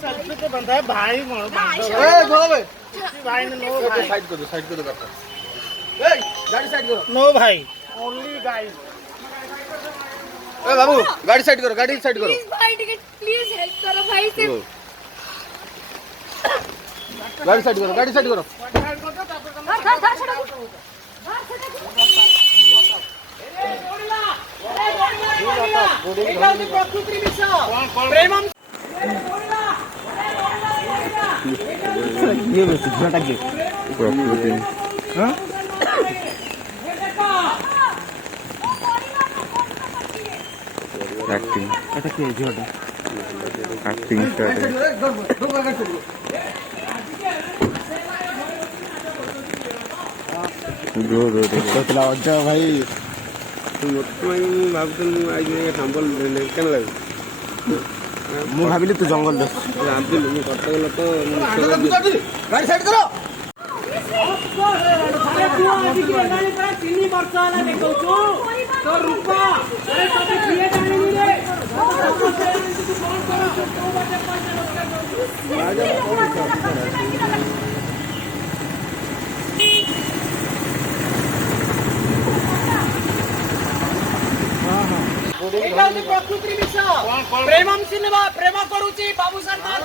selfie तो बनता है भाई मोर ए गो बे भाई ने नो भाई साइड कर दो करता ए गाड़ी साइड करो नो भाई ओनली गाइस ए बाबू गाड़ी साइड करो प्लीज भाई टिकट प्लीज हेल्प करो भाई से गाड़ी साइड करो धर धर छोड़ो ये बस झटा के प्रकृति हां एक्टिंग এটা কি झटा एक्टिंग स्टार्ट है दो তোলা অজ্জা ভাই ভাবছিলাম আজ সাম্বল কেন লাগে ମୁଁ ଭାବିଲି ତୁ ଜଙ୍ଗଲ ଦେ ଭାବିଲି ମୁଁ କଥା ଗଲା ତ ଗାଡ଼ି ସାଇଡ୍ କର प्रकृति विषय प्रेम सिनेमा प्रेम करुची बाबू सरकार